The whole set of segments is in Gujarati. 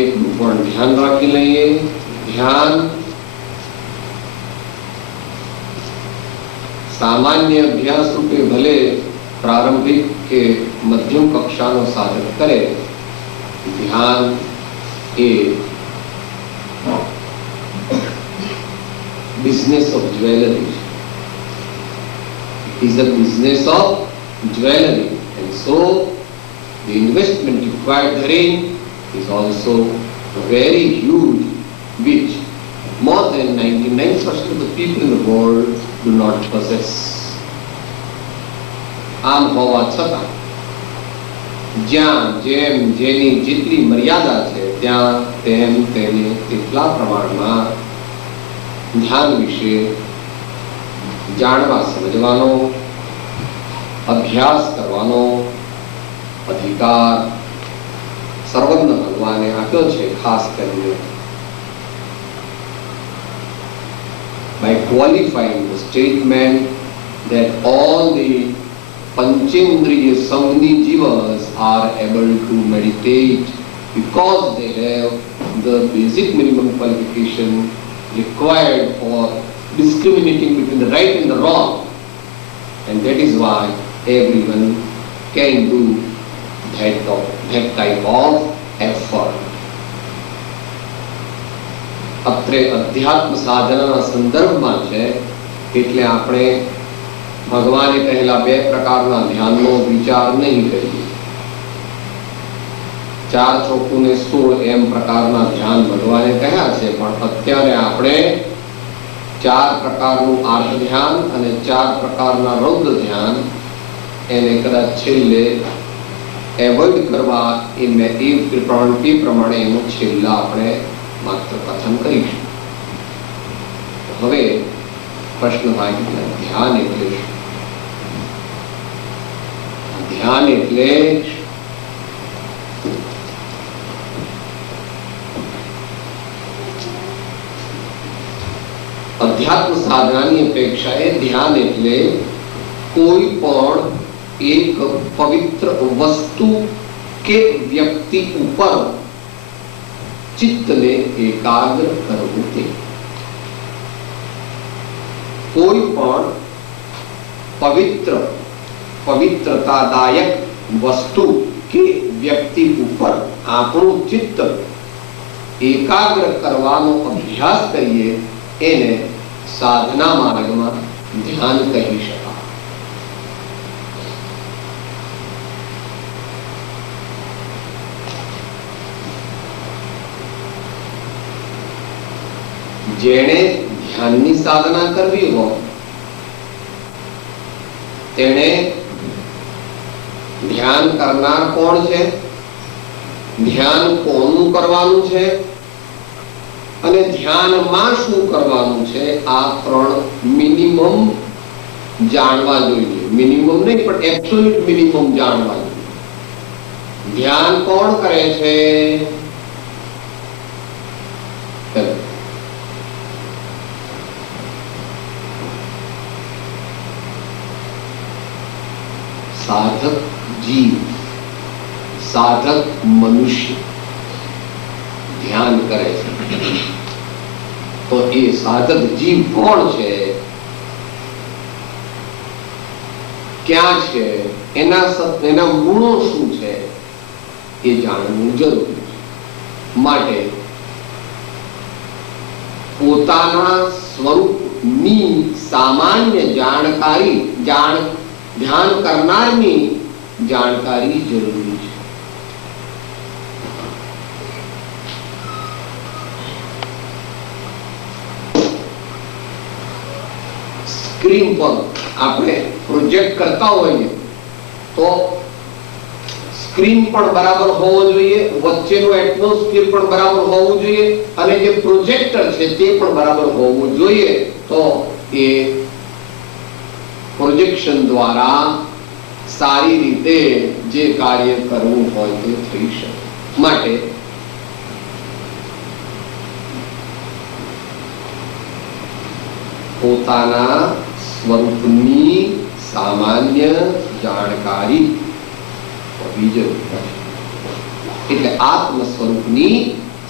એટલું પણ ધ્યાન રાખી લઈએ, ધ્યાન સામાન્ય અભ્યાસ રૂપે ભલે પ્રારંભિક કે મધ્યમ કક્ષાનો સાધક કરે, ધ્યાન એ બિઝનેસ ઓફ જ્વેલરી છે. It is a business of jewelry, and so the investment required therein is also very huge, which more than 99% of the people in the world do not possess. આમ હોવા છતાં જ્યાં જેમ જેની જેટલી મર્યાદા છે ત્યાં તેમ તેને તેટલા પ્રમાણમાં ધ્યાન વિશે જાણવા સમજવાનો, અભ્યાસ કરવાનો અધિકાર સર્વજ્ઞ ભગવાને આપ્યો છે. ખાસ કરીને by qualifying the statement that all the panchendriya samni jivas are able to meditate because they have the basic minimum qualification required for discriminating between the right and the wrong, and that is why everyone can do that type of effort. અત્રે અધ્યાત્મ સાધનાના સંદર્ભમાં છે એટલે આપણે ભગવાને કહેલા બે પ્રકારના ધ્યાનનો વિચાર નહીં કરીએ. 4 ચોકુને 16 એમ પ્રકારના ધ્યાન ભગવાને કહ્યા છે, પણ અત્યારે આપણે 4 પ્રકારનું આર્ષ ધ્યાન અને 4 પ્રકારના રૌદ્ર ધ્યાન એને કદાચ છેલ્લે એવોઇડ કરવા એ પ્રમાણે એનું છેલ્લા આપણે માત્ર કથન કરીશું. હવે પ્રશ્ન થાય કે ધ્યાન એટલે શું? ધ્યાન એટલે અધ્યાત્મ સાધનાની અપેક્ષાએ ધ્યાન એટલે કોઈ પણ એક પવિત્ર વસ્તુ કે વ્યક્તિ ઉપર ચિત્તને એકાગ્ર કરવું. તે કોઈ પણ પવિત્રતાદાયક વસ્તુ કે વ્યક્તિ ઉપર આપણું ચિત્ત એકાગ્ર કરવાનો અભ્યાસ કરીએ એને સાધના માર્ગમાં ધ્યાન કહી શકાય. જેણે ધ્યાનની સાધના કરવી હોય તેણે ધ્યાન કરનાર કોણ છે, ધ્યાન કોનું કરવાનું છે અને ધ્યાનમાં શું કરવાનું છે, આ 3 મિનિમમ જાણવા જોઈએ. મિનિમમ નહીં પણ એબ્સોલ્યુટ મિનિમમ જાણવા જોઈએ. ધ્યાન કોણ કરે છે? સાધક જીવ, સાધક મનુષ્ય ધ્યાન કરે છે. તો એ સાધક જીવ કોણ છે, ક્યાં છે, એના ગુણો શું છે એ જાણવું જરૂરી છે. માટે પોતાના સ્વરૂપની સામાન્ય જાણકારી ધ્યાન કરનારની જાણકારી જરૂરી છે. સ્ક્રીન પર આપણે પ્રોજેક્ટ કરતા હોઈએ તો સ્ક્રીન પણ બરાબર હોવો જોઈએ, વચ્ચેનું એટમોસ્ફિયર પણ બરાબર હોવું જોઈએ અને જે પ્રોજેક્ટર છે તે પણ બરાબર હોવું જોઈએ. તો એ પ્રોજેક્શન દ્વારા સારી રીતે જે કાર્ય કરવું હોય તે થઈ શકે. માટે પોતાના સ્વરૂપની સામાન્ય જાણકારી હોવી જરૂરી છે. એટલે આત્મ સ્વરૂપની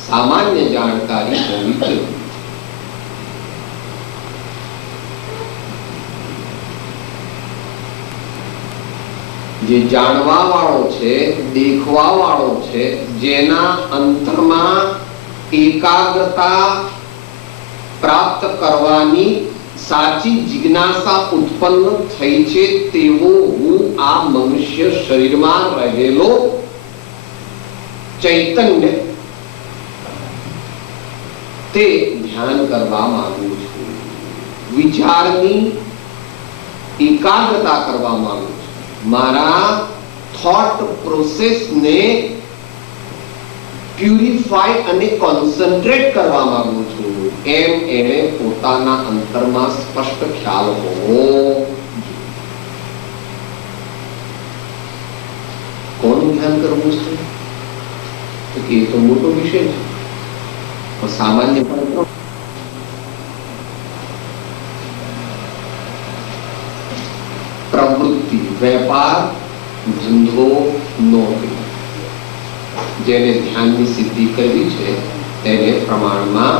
સામાન્ય જાણકારી હોવી જોઈએ. જે જાણવા વાળો છે, દેખવા વાળો છે, જેના અંતરમાં એકાગ્રતા પ્રાપ્ત કરવાની સાચી જિજ્ઞાસા ઉત્પન્ન થઈ છે, તેવો હું આ મનુષ્ય શરીરમાં રહેલો ચૈતન્ય તે ધ્યાન કરવા માંગુ છું. વિચારની એકાગ્રતા કરવા માંગુ છું. મારા થોટ પ્રોસેસને પ્યુરિફાય અને કોન્સન્ટ્રેટ કરવા માંગુ છું. એમ એને પોતાના અંતરમાં સ્પષ્ટ ખ્યાલ હોવો. કોનું ધ્યાન કરવું છે? એ તો મોટો વિષય છે. સામાન્ય પ્રવૃત્તિ, વેપાર, ધંધો, નોકરી, જેને ધ્યાનની સિદ્ધિ કરવી છે તેને પ્રમાણમાં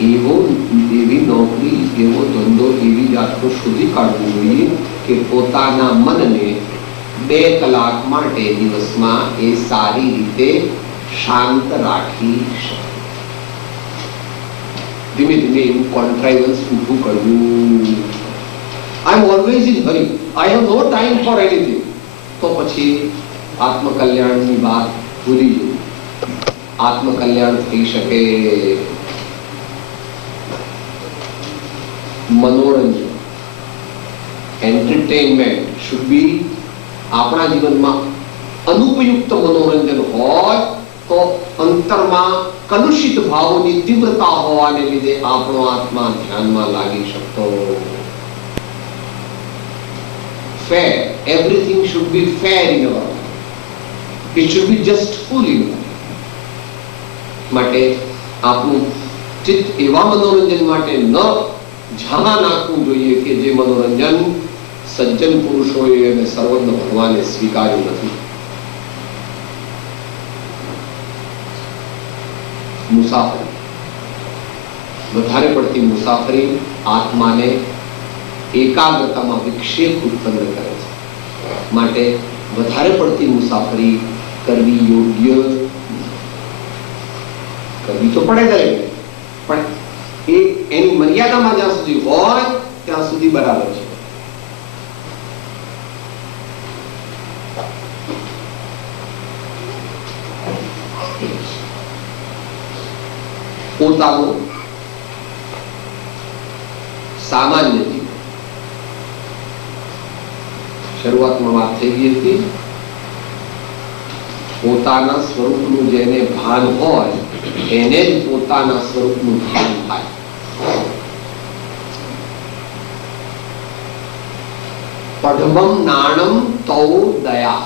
એવી નોકરી, એવો ધંધો, એવી જાતનો શોધી કાઢવું જોઈએ કે પોતાના મનને 2 કલાક માટે દિવસમાં એ સારી રીતે શાંત રાખી શકે. ધીમે ધીમે એવું કોન્ટ્રાઇવન્સ ઊભું કરવું. I am always in hurry, I have no time for anything. તો પછી આત્મકલ્યાણની વાત ભૂલી જવું. આત્મકલ્યાણ થઈ શકે. મનોરંજન, એન્ટરટેનમેન્ટ શુડ બી આપણા જીવનમાં અનુપયુક્ત મનોરંજન હોય તો અંતરમાં કલુષિત ભાવોની તીવ્રતા હોવાને લીધે આપણો આત્મા ધ્યાનમાં લાગી શકતો. Fair, everything should be fair in our life. It should be just full in our life. માટે આપણું ચિત્ત એવા મનોરંજન માટે ન ઝાલા નાખવું જોઈએ કે જે મનોરંજન સજ્જન પુરુષોએ અને સર્વજ્ઞ ભગવાને સ્વીકાર્યું નથી. મુસાફરી, વધારે પડતી મુસાફરી આત્માને એકાગ્રતામાં વિક્ષેપ ઉત્પન્ન કરે છે. માટે વધારે પડતી મુસાફરી કરવી યોગ્ય. કરવી તો પડે દરેક, પણ એ એની મર્યાદામાં જ્યાં સુધી હોય ત્યાં સુધી બરાબર છે. પોતાનું સામાન્ય જીવન, શરૂઆતમાં વાત થઈ ગઈ હતી, પોતાના સ્વરૂપનું જેને ભાન હોય એને જ પોતાના સ્વરૂપનું ધ્યાન થાય. પઢમમ નાણમ તૌ દયા.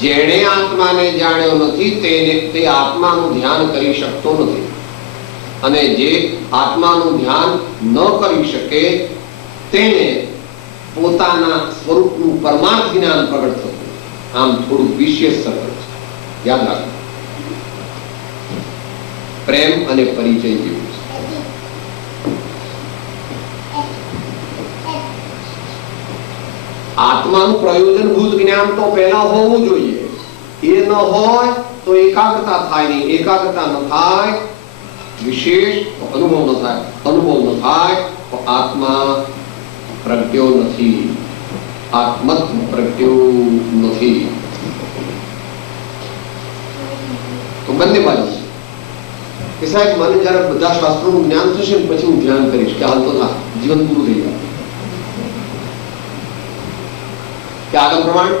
જેણે આત્માને જાણ્યો નથી તે આત્માનું ધ્યાન કરી શકતો નથી, અને જે આત્માનું ધ્યાન ન કરી શકે તેને પોતાના સ્વરૂપનું પરમાર્થ જ્ઞાન પ્રગટ થતું. આમ થોડું વિશેષ સર્કલ છે, યાદ રાખો. પ્રેમ અને પરિચય જેવું છે. આત્માનું પ્રયોજનભૂત જ્ઞાન તો પહેલા હોવું જોઈએ. એ ન હોય તો એકાગ્રતા થાય નહીં. એકાગ્રતા ન થાય, વિશેષ અનુભવ ન થાય. અનુભવ ન થાય તો આત્મા પ્રગટ્યો નથી, આત્મત પ્રગટ્યો નથી. તો બંને બાજુ છે કે સાહેબ મને જયારે બધા શાસ્ત્રોનું જ્ઞાન થશે ને પછી હું ધ્યાન કરીશ, કે હાલ તો ના, જીવન પૂરું થઈ જાય. કે આગળ પ્રમાણ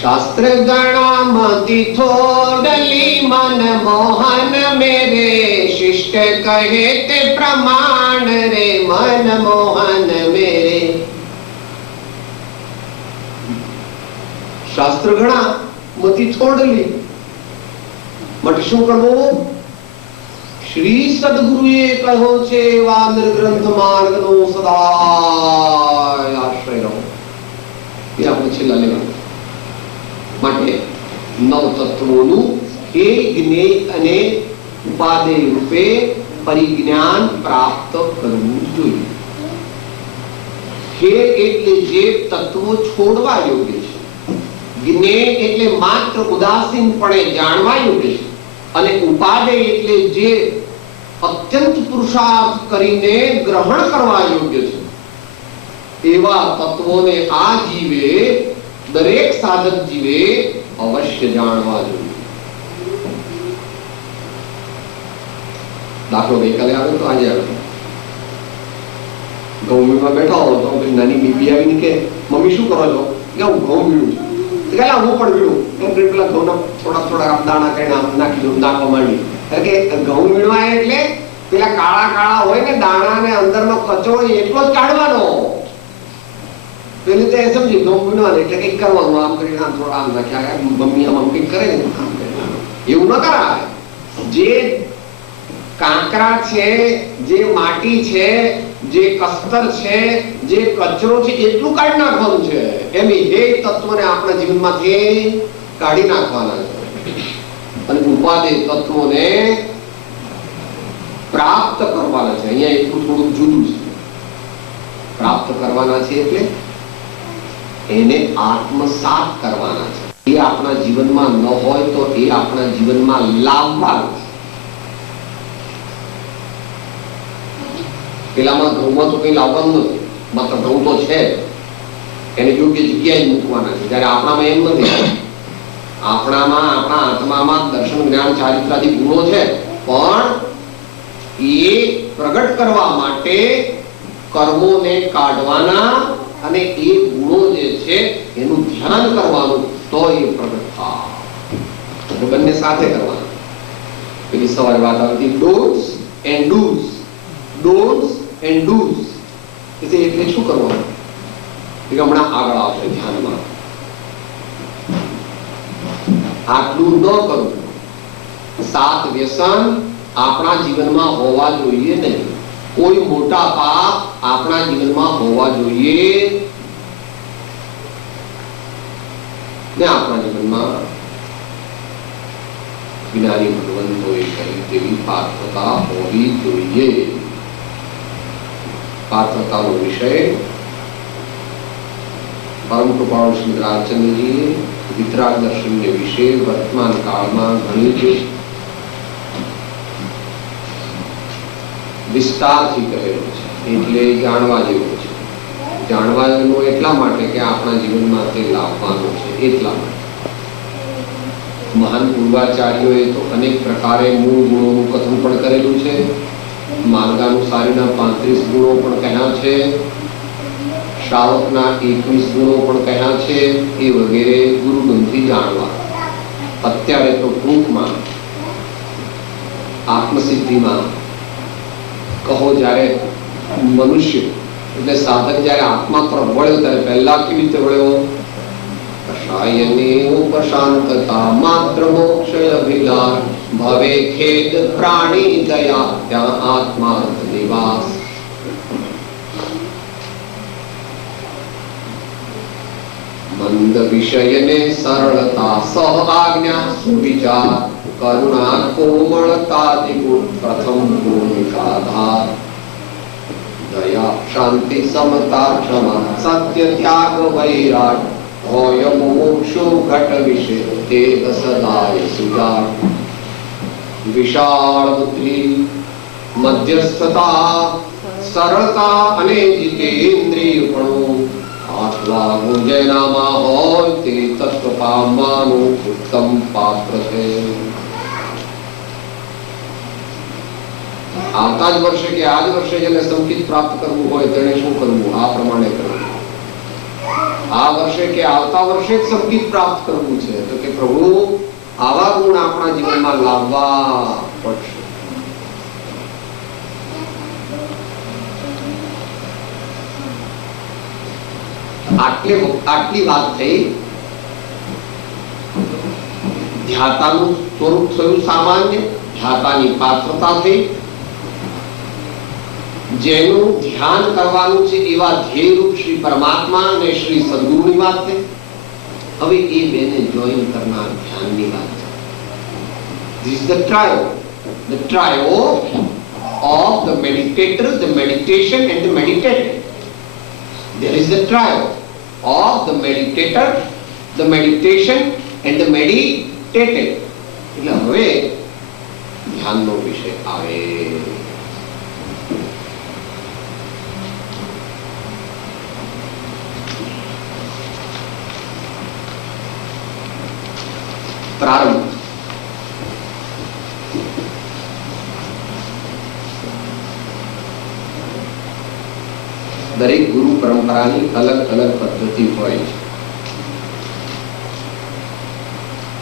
શાસ્ત્ર ગણામતી થોડલી મન મોહન મેરે, શિષ્ટ કહે તે પ્રમાણ રે મન મોહન મેરે. શાસ્ત્ર ઘણા મતી થોડલી માટે શું કરવું? શ્રી સદગુરુએ કહ્યો છે એવા નિર્ગ્રંથ માર્ગનો સદા આશ્રય રહો. એ આપણે છેલ્લા લેવલ માટે નવ તત્વોનું એ જ્ઞેય અને ઉપાદેય રૂપે પરિજ્ઞાન પ્રાપ્ત કરવું જોઈએ. હે એટલે જે તત્વો છોડવા યોગ્ય છે, જ્ઞેય એટલે માત્ર ઉદાસીનપણે જાણવા યોગ્ય છે, અને ઉપાદેય એટલે જે અત્યંત પુરુષાર્થ કરીને ગ્રહણ કરવા યોગ્ય છે, એવા તત્વોને આ જીવે, દરેક સાધક જીવે અવશ્ય જાણવા જોઈએ. દાખલો ગઈકાલે આવ્યો તો આજે આવ્યો. ઘઉંમાં બેઠા હો તો નાની બીબી આવીને કે મમ્મી શું કરો છો? કે હું ઘઉં વીણું છું. હું પણ વીણું. પેલા ઘઉંના થોડા થોડા દાણા કરીને આમ નાખી દઉં, નાખવા માંડી. કે ઘઉં વીણવા એટલે પેલા કાળા કાળા હોય ને દાણા ને અંદરનો કચરો એટલો જ કાઢવાનો. પેલી તો એ સમજી ઘઉં વીણવાનું એટલે કઈક કરવાનું, આમ કરીને આમ થોડા આમ નાખ્યા, મમ્મી આમ કઈક કરે ને આમ કરવાનું. એવું ન કરાય. જે કાંકરા છે, જે માટી છે, જે કસ્તર છે, જે કચરો છે, એટલું કાઢી નાખવાનું છે. એમ એ તત્વોને આપણા જીવનમાંથી કાઢી નાખવાના છે. અને ઉપાદેય તત્વોને પ્રાપ્ત કરવાના છે. અહીંયા એટલું થોડું જુદું છે. પ્રાપ્ત કરવાના છે એટલે એને આત્મસાત કરવાના છે. એ આપણા જીવનમાં ન હોય તો એ આપણા જીવનમાં લાવવાનું છે. પેલામાં ઘઉંમાં તો કઈ લાવવાનું નથી, માત્ર ઘઉં તો છે, એને યોગ્ય જગ્યાએ મૂકવાના છે. ત્યારે આપણામાં એમ નથી. આપણામાં, આપણા આત્મામાં દર્શન, જ્ઞાન, ચારિત્રાદી ગુણો છે, પણ એ પ્રગટ કરવા માટે કર્મોને કાઢવાના અને એ ગુણો જે છે એનું ધ્યાન કરવાનું, તો એ પ્રગટ થાય. બંને સાથે કરવાના. પેલી સવારે વાત આવતી don'ts and do's. Don'ts and do's એટલે શું કરવાનું? હમણાં આગળ આવશે ધ્યાનમાં. આટલું ન કરવું. 7 વ્યસન આપણા જીવનમાં હોવા જોઈએ નહીં. કોઈ મોટા પાપ આપણા જીવનમાં હોવા જોઈએ ને આપણા જીવનમાં જ્ઞાની ભગવંતોએ કહી તેવી પાત્રતા હોવી જોઈએ. પાત્રતાનો વિષય પરમ કૃપાળુ શ્રી રાજચંદ્રજીએ વિતરાગ દર્શનને વિશે વર્તમાન કાળમાં ઘણી જ વિસ્તારથી કહેલો છે. એટલે જાણવા જેવું છે. જાણવા જેવું એટલા માટે કે આપણા જીવનમાં તે લાવવાનું છે, એટલા માટે. મહાન પૂર્વાચાર્યોએ તો અનેક પ્રકારે મૂળ ગુણોનું કથન પણ કરેલું છે. માર્ગાનુસારીના 35 ગુણો પણ કહ્યા છે, શ્રાવકના 21 ગુણો પણ કહ્યા છે. એ વગેરે ગુરુગુણથી જાણવા. અત્યારે તો ટૂંકમાં આત્મસિદ્ધિમાં કહો, જ્યારે મનુષ્ય એટલે સાધક જ્યારે આત્મા તરફ વળ્યો ત્યારે પહેલા કેવી રીતે વળ્યો? કષાયની ઉપશાંતતા માત્ર મોક્ષય અભિલાષ ભવે ખેદ પ્રાણી દયા ત્યાં આત્મા નિવાસ. મંદ વિષયને સરળતા સહ આજ્ઞા સુવિચાર કરુણા કોમળતાદિ ગુણ પ્રથમ ગુણિકાધાર. દયા શાંતિ સમતા ક્ષમા સત્ય ત્યાગ વૈરાગ હોય મોક્ષો ઘટ વિશે તે સદાય સુજાડ. વિશાળ બુદ્ધિ, મધ્યસ્થતા, સરળતા અને જીતેન્દ્રિયપણું આટલા ગુણ જેનામાં હોય તે તત્વ પામવાનું ઉત્તમ પાત્ર છે. આવતા જ વર્ષે કે આ જ વર્ષે જેને સંકિત પ્રાપ્ત કરવું હોય તેને શું કરવું? આ પ્રમાણે કરવું. આ વર્ષે કે આવતા વર્ષે જ સંકિત પ્રાપ્ત કરવું છે તો કે પ્રભુ આવા ગુણ આપણા જીવનમાં લાવવા પડશે. આટલી વાત થઈ. ધ્યાતાનું સ્વરૂપ થયું સામાન્ય, ધ્યાતાની પાત્રતા થઈ. જેનું ધ્યાન કરવાનું છે એવા ધ્યેયરૂપ શ્રી પરમાત્મા અને શ્રી સદગુરુની વાત થઈ. હવે એ બેને જોઈન કરનાર ધ્યાનની વાત છે. This is the trio of the meditator, the meditation and the meditated. There is the trio of the meditator, the meditation and the meditated. એટલે હવે ધ્યાનનો વિષય આવે. પ્રારંભ. દરેક ગુરુ પરંપરાની અલગ અલગ પદ્ધતિ હોય છે.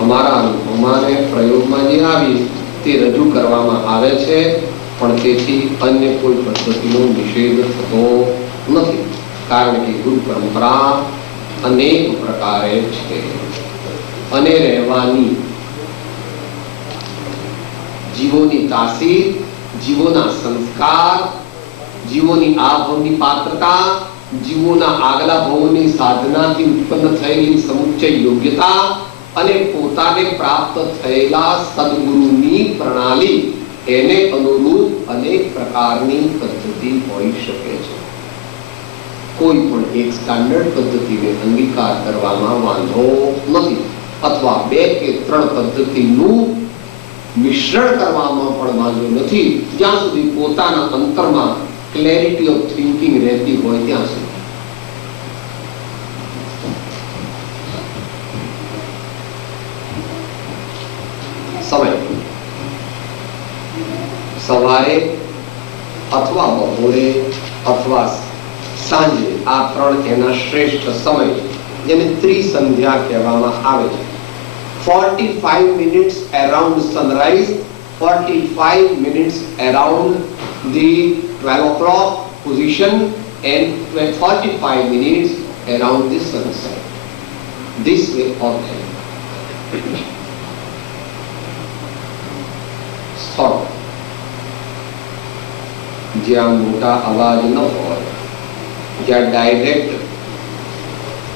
અમારા અનુભવમાં ને પ્રયોગમાં જે આવી તે રજૂ કરવામાં આવે છે, પણ તેથી અન્ય કોઈ પદ્ધતિનો નિષેધ થતો નથી, કારણ કે ગુરુ પરંપરા અનેક પ્રકારે છે અને રહેવાની. જીવોની તાસીર, જીવોના સંસ્કાર, જીવોની આ ભવની પાત્રતા, જીવોના આગલા ભવની સાધનાથી ઉત્પન્ન થયેલી સમુચ્ચય યોગ્યતા અને પોતાને પ્રાપ્ત થયેલા સદગુરુની પ્રણાલી, એને અનુરૂપ અનેક પ્રકારની પદ્ધતિ હોઈ શકે છે. કોઈ પણ એક સ્ટાન્ડર્ડ પદ્ધતિને અંગીકાર કરવામાં વાંધો નથી, અથવા 2 કે 3 પદ્ધતિનું મિશ્રણ કરવામાં પણ વાંધો નથી, જ્યાં સુધી પોતાના અંતરમાં ક્લેરિટી ઓફ થિંકિંગ રહેતી હોય ત્યાં સુધી. સમય સવારે અથવા બપોરે અથવા સાંજે, આ 3 એના શ્રેષ્ઠ સમય, જેને ત્રિસંધ્યા કહેવામાં આવે છે. 45 minutes around sunrise, 45 minutes around the 12 o'clock position, and 45 minutes around the sunset. This way of them. સ્થળ જ્યાં મોટા અવાજ ન હોય, જ્યાં ડાયરેક્ટ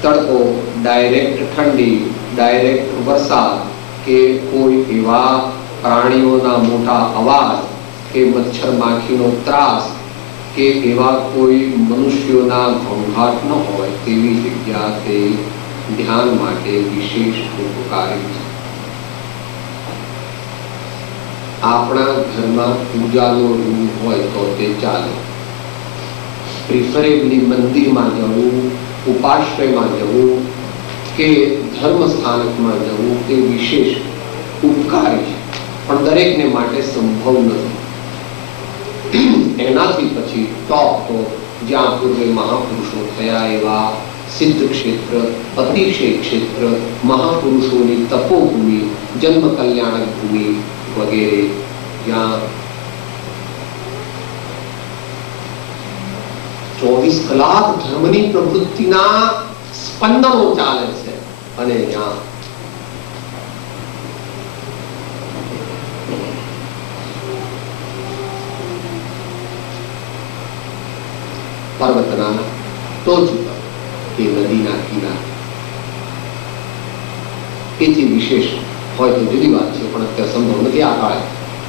તડકો, ડાયરેક્ટ ઠંડી, ડાયરેક્ટ વરસાદ કે કોઈ એવા પ્રાણીઓના મોટા અવાજ કે મચ્છર માખીનો ત્રાસ કે એવા કોઈ મનુષ્યોના ઘોંઘાટ ન હોય તેવી જગ્યા તે ધ્યાન માટે વિશેષ ઉપકારી છે. આપણા ઘરમાં પૂજાનો રૂમ હોય તો તે ચાલે. પ્રિફરેબલી મંદિરમાં જવું, ઉપાશ્રયમાં જવું કે ધર્મ સ્થાનકમાં જવું તે વિશેષ ઉપકારી છે, પણ દરેકને માટે સંભવ નથી. એનાથી પછી ટોપ તો જ્યાં પૂર્વે મહાપુરુષો થયા એવા સિદ્ધ ક્ષેત્ર, અતિશય ક્ષેત્ર, મહાપુરુષોની તપોભૂમિ, જન્મ કલ્યાણક ભૂમિ વગેરે, જ્યાં 24 કલાક ધર્મની પ્રવૃત્તિના સ્પંદનો ચાલે છે, અને ત્યાં પર્વતના ટોચ ઉપર કે નદીના કિનારે, એથી વિશેષ હોય તો જુદી વાત છે, પણ અત્યારે સંભવ નથી. આ કાળે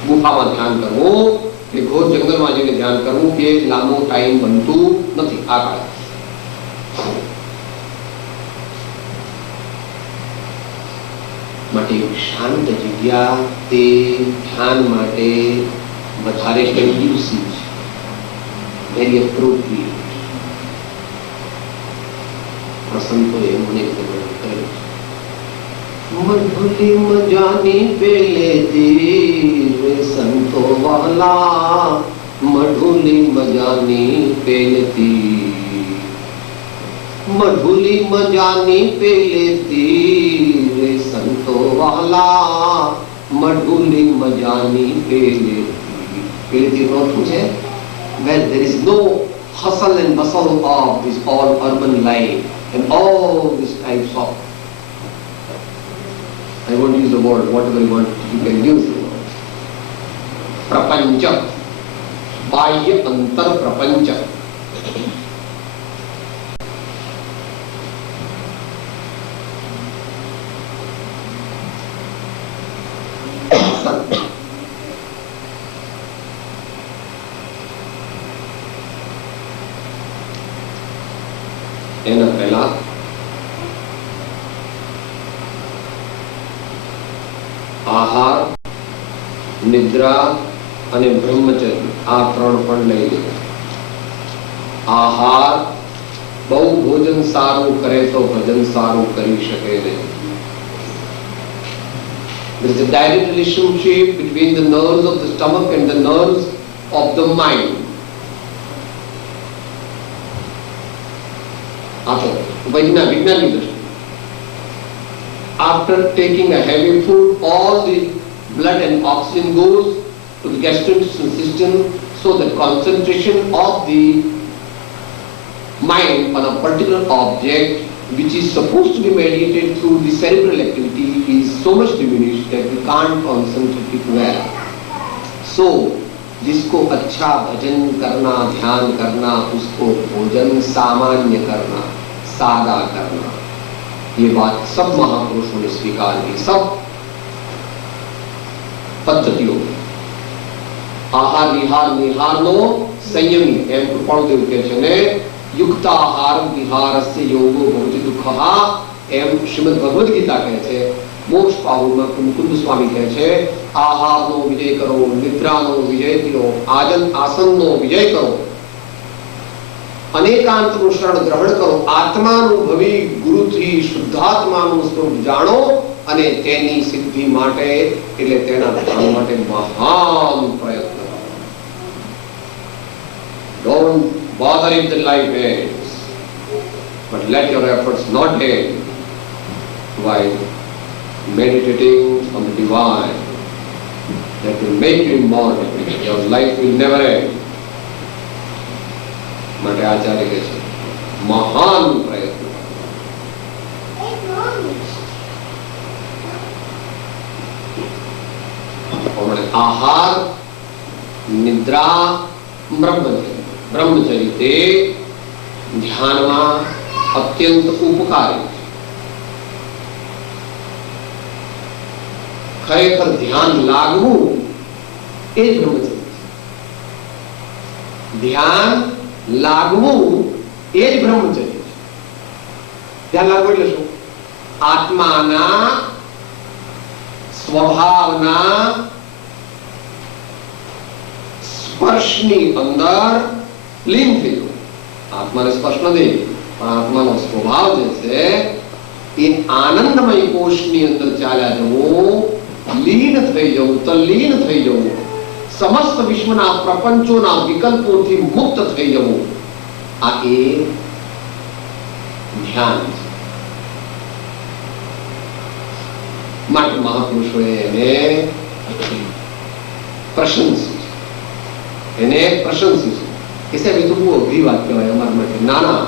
ગુફામાં ધ્યાન કરવું કે ઘોર જંગલમાં જઈને ધ્યાન કરવું કે લાંબો ટાઈમ બનતું નથી આ કાળે. માટે શાંત જગ્યા તે ધ્યાન માટે વધારે કન્ડ્યુસિવ છે, વેરી એપ્રોપ્રિએટ. સંતોએ મને કરેલું છે, મધુલી મજાની પેલેથી રે સંતો વાલા, મધુલી મજાની પેલેથી, મધુલી મજાની પેલેથી રે સંતો વાલા, મધુલી મજાની પેલેથી. પેલેથી નો શું છે? Where there is no hustle and bustle of this all urban life and all these types of, I won't use the word, whatever you want, you can use the word. Prapancha, bahya antar prapancha. એના પહેલા આહાર, નિદ્રા અને બ્રહ્મચર્ય આ ત્રણ પણ લઈ લીધા. આહાર, બહુ ભોજન સારું કરે તો ભજન સારું કરી શકે નહીં. There is a direct relationship between the nerves of the stomach and the nerves of the mind. વૈજ્ઞાનિક દ્રષ્ટિ. After taking a heavy food, all the blood and oxygen goes to the gastrointestinal system, so the concentration of the mind on a particular object which is supposed to be mediated through the cerebral activity is so much diminished that we can't concentrate it well. So, जिसको अच्छा भजन करना, ध्यान करना, उसको भोजन सामान्य करना, सादा करना, ये बात सब महापुरुषों ने स्वीकार की. सब પદ્ધતિઓ આહાર વિહાર નિહારનો સંયમી એમ કૃપાળુદેવ કહે છે ને, યુક્તાહાર વિહારસ્ય યોગો ભવતિ દુઃખઃ એમ શ્રીમદ ભગવદ ગીતા કહે છે. મોક્ષ પાવનમાં મુકુંદ સ્વામી કહે છે આહારનો વિજય કરો, નિદ્રાનો વિજય કરો, આસનનો વિજય કરો, અનેકાંતનું શરણ ગ્રહણ કરો, આત્માનુભવી ગુરુથી શુદ્ધાત્માનું સ્વરૂપ જાણો અને તેની સિદ્ધિ માટે એટલે તેના ધ્યાન માટે મહાન પ્રયત્ન કરો. Don't bother if the life ends, but let your efforts not end while meditating on the divine that will make you immortal. Your life will never end. માટે આચાર્ય કહે છે મહાન પ્રયત્ન. આહાર, નિદ્રા, બ્રહ્મચર્ય તે ધ્યાનમાં અત્યંત ઉપકારી છે. ખરેખર ધ્યાન લાગવું એ જ બ્રહ્મચર્ય છે. ધ્યાન લાગવું એ જ બ્રહ્મચર્ય છે. ધ્યાન લાગવું એટલે શું? આત્માના સ્વભાવના સ્પર્શની અંદર લીન થઈ જવું. આત્માને સ્પર્શ નથી, પણ આત્માનો સ્વભાવ જે છે એ આનંદમય કોષની અંદર ચાલ્યા જવું, લીન થઈ જવું, તલ્લીન થઈ જવું, સમસ્ત વિશ્વના પ્રપંચોના વિકલ્પોથી મુક્ત થઈ જવું, આ એ ધ્યાન છે. માટે મહાપુરુષોએ એને પ્રશંસી છે, એને પ્રશંસી છે કે સાહેબ એ તો બહુ અઘરી વાત કહેવાય અમારા માટે. ના ના,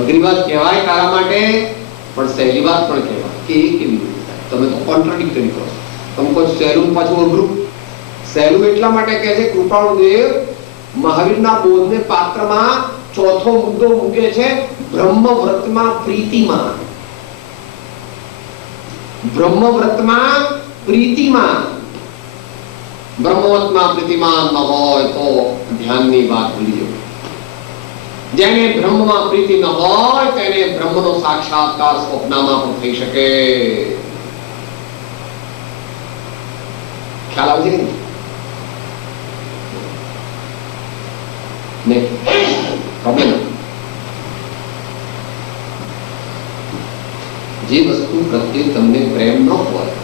અઘરી વાત કહેવાય તારા માટે, પણ સહેલી વાત પણ કહેવાય. કે એ કેવી રીતે? તમે તો કોન્ટ્રાડિક્ટરી કરો. તમે કહો સહેલું પાછું અઘરું. સહેલું એટલા માટે કહે છે કૃપાળુદેવ મહાવીરના બોધને પાત્રમાં ચોથો મુદ્દો મૂકે છે બ્રહ્મવ્રતમાં પ્રીતિમાં. બ્રહ્મવ્રતમાં પ્રીતિમાં. બ્રહ્મવ્રતમાં પ્રીતિમાન ન હોય તો ધ્યાનની વાત ભૂલી જવું. જેને બ્રહ્મમાં પ્રીતિ ન હોય તેને બ્રહ્મનો સાક્ષાત્કાર સ્વપ્નમાં પણ થઈ શકે. ખ્યાલ આવે છે ને? પ્રોબ્લેમ જે વસ્તુ પ્રત્યે તમને પ્રેમ ન હોય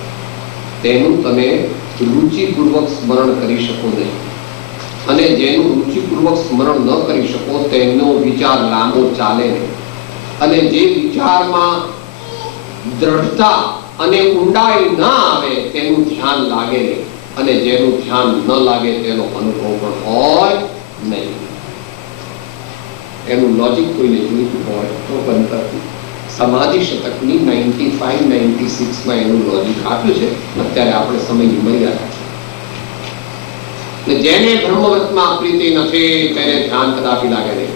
તેનું તમે રુચિપૂર્વક સ્મરણ કરી શકો નહીં, અને જેનું રુચિપૂર્વક સ્મરણ ન કરી શકો તેનો વિચાર લાંબો ચાલે નહીં, અને જે વિચારમાં દ્રઢતા અને ઊંડાઈ ન આવે તેનું ધ્યાન લાગે નહીં, અને જેનું ધ્યાન ન લાગે તેનો અનુભવ પણ હોય નહીં. એનું લોજિક કોઈને જોઈતું હોય તો બંધ. સમાધિ શતકની 95-96 એનું લોજિક આપ્યું છે. અત્યારે આપણે સમયની મર્યાદા છે. જેને બ્રહ્મવ્રતમાં પ્રીતિ નથી તેને ધ્યાન કદાપી લાગે નહીં.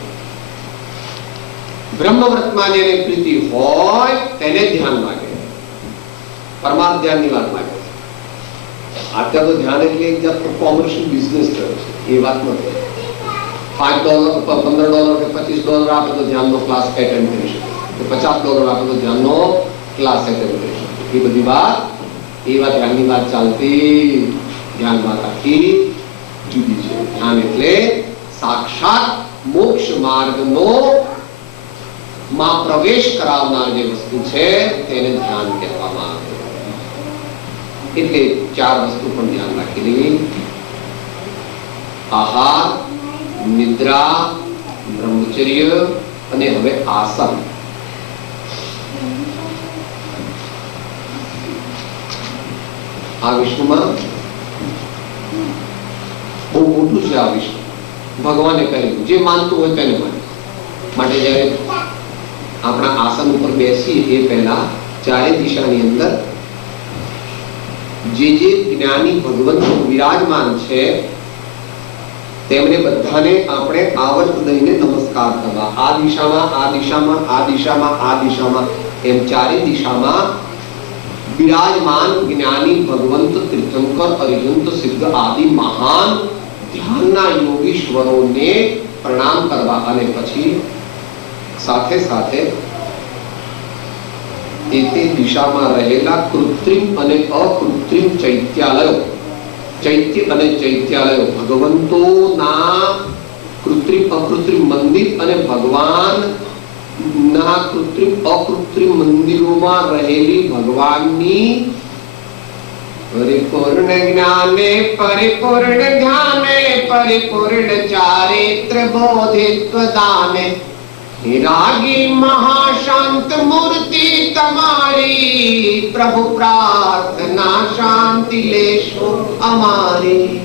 બ્રહ્મવ્રતમાં જેને પ્રીતિ હોય તેને ધ્યાન લાગે, પરમાર્થ ધ્યાનની વાત લાગે. અત્યારે તો ધ્યાન એટલે એક જાતનો કોમર્શિયલ બિઝનેસ થયો છે, એ વાત નથી. $5 $15 કે $25 આપે તો ધ્યાનનો ક્લાસ એટેન્ડ કરી શકે, કે $50 આપે તો ધ્યાનનો ક્લાસ એટેન્ડ કરી શકે. એ બધી વાત એવા ધ્યાનની વાત ચાલતી, ધ્યાનમાં રાખી જુદી છે. ધ્યાન એટલે સાક્ષાત મોક્ષ માર્ગનો માં પ્રવેશ કરાવનાર જે વસ્તુ છે તેને ધ્યાન કહેવામાં આવે. એટલે 4 વસ્તુ પણ ધ્યાન રાખી લેવી: આહાર, નિદ્રા, બ્રહ્મચર્ય અને હવે આસન. આ વિશ્વમાં બહુ મોટું છે. આ વિશ્વ ભગવાને કહ્યું, જે માનતું હોય તેને માને. માટે જયારે આપણા આસન ઉપર બેસી એ પહેલા ચારે દિશાની અંદર જે જ્ઞાની ભગવંતો વિરાજમાન છે તેમને બધાને આપણે આવર્ત દઈને નમસ્કાર કરવા. આ દિશામાં, આ દિશામાં, આ દિશામાં, આ દિશામાં, એમ ચારે દિશામાં વિરાજમાન જ્ઞાની ભગવંત, તીર્થંકર, અરિહંત, સિદ્ધ આદિ મહાન ધ્યાનના યોગીશ્વરોને પ્રણામ કરવા. અને પછી સાથે સાથે તે દિશામાં રહેલા કૃત્રિમ અને અકૃત્રિમ ચૈત્યાલયો, ચૈત્ય અને ચૈત્યાલયો, ભગવંતોના કૃત્રિમ અકૃત્રિમ મંદિર અને ભગવાન ના કૃત્રિમ અકૃત્રિમ મંદિરોમાં રહેલી ભગવાનની પરિપૂર્ણ જ્ઞાને પરિપૂર્ણ ધ્યાને પરિપૂર્ણ ચારિત્ર બોધિત્વ દાને નિરાગી મહાશાંત મૂર્તિ તમારી પ્રભુ પ્રાર્થના શાંતિ લેશો અમારી.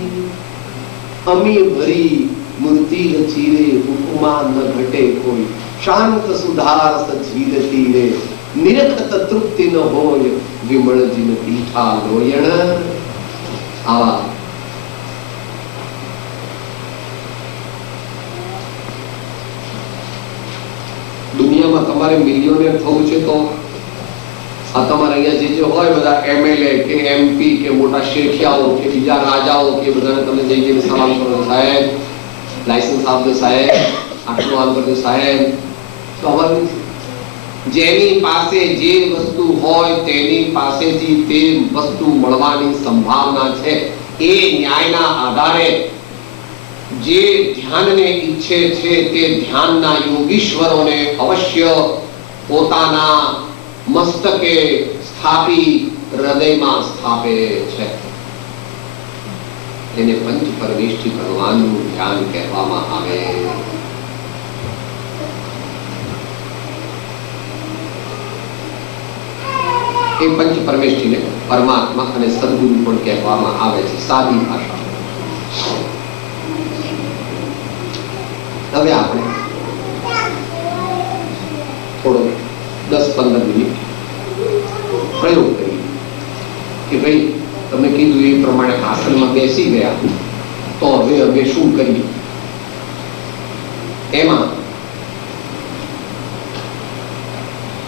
અમી ભરી મૂર્તિ રચી રે ઉપમા ન ઘટે કોઈ શાંત સુધારસ જીરતી રે નિરખત તૃપ્તિ ન હોય વિમળ જીન પીઠા લોયણ. આવા દુનિયામાં તમારે મિલિયોનેર થવું છે તો આ તમારે અહીંયા જે હોય બધા MLA કે MP કે મોટા શેઠિયાઓ કે બીજા રાજાઓ કે બધાને તમે જઈને સલામ કરો, સાહેબ લાયસન્સ આપજો, સાહેબ આટલું આમ કરજો, સાહેબ. તો અમારે જેની પાસે જે વસ્તુ હોય તેની પાસેથી તે વસ્તુ મળવાની સંભાવના છે. એ ન્યાયના આધારે જે ધ્યાનને ઈચ્છે છે તે ધ્યાનના યોગીશ્વરોને અવશ્ય પોતાના મસ્તકે સ્થાપી હૃદયમાં સ્થાપે છે. એને પંચ પરમેષ્ઠી ભગવાનનું ધ્યાન કહેવામાં આવે. એ પંચ પરમેષ્ઠીને પરમાત્મા અને સદગુરુ પણ કહેવામાં આવે છે સાદી ભાષા. હવે આપણે થોડો 10-15 મિનિટ પ્રયોગ કરીએ કે ભાઈ તમે કીધું એ પ્રમાણે આસનમાં બેસી ગયા તો હવે અમે શું કરીએ. એમાં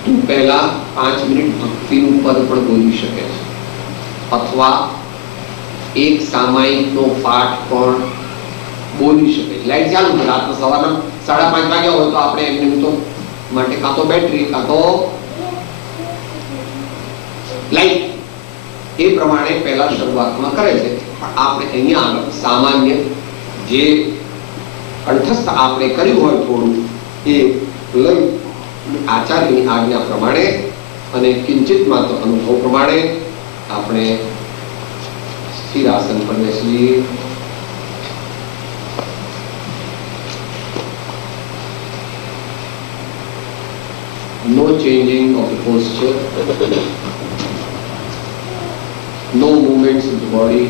તું પહેલા 5 મિનિટ ભક્તિનું પદ પણ બોલી શકે છે, અથવા એક સામાયિકનો પાઠ પણ બોલી શકે. લાઈટ ચાલુ છે, રાતના સવારના 5:30 વાગ્યા હોય તો આપણે એમને તો માટે કાં તો બેટરી કાં તો લાઈટ એ પ્રમાણે પહેલા શરૂઆતમાં કરે છે. પણ આપણે અહીંયા આગળ સામાન્ય જે કંઠસ્થ આપણે કર્યું હોય થોડું એ લઈ આચાર્યની આજ્ઞા પ્રમાણે અને કિંચિત માત્ર અનુભવ પ્રમાણે આપણે સ્થિર આસન પર બેસીએ. No changing of the posture, no movements of the body.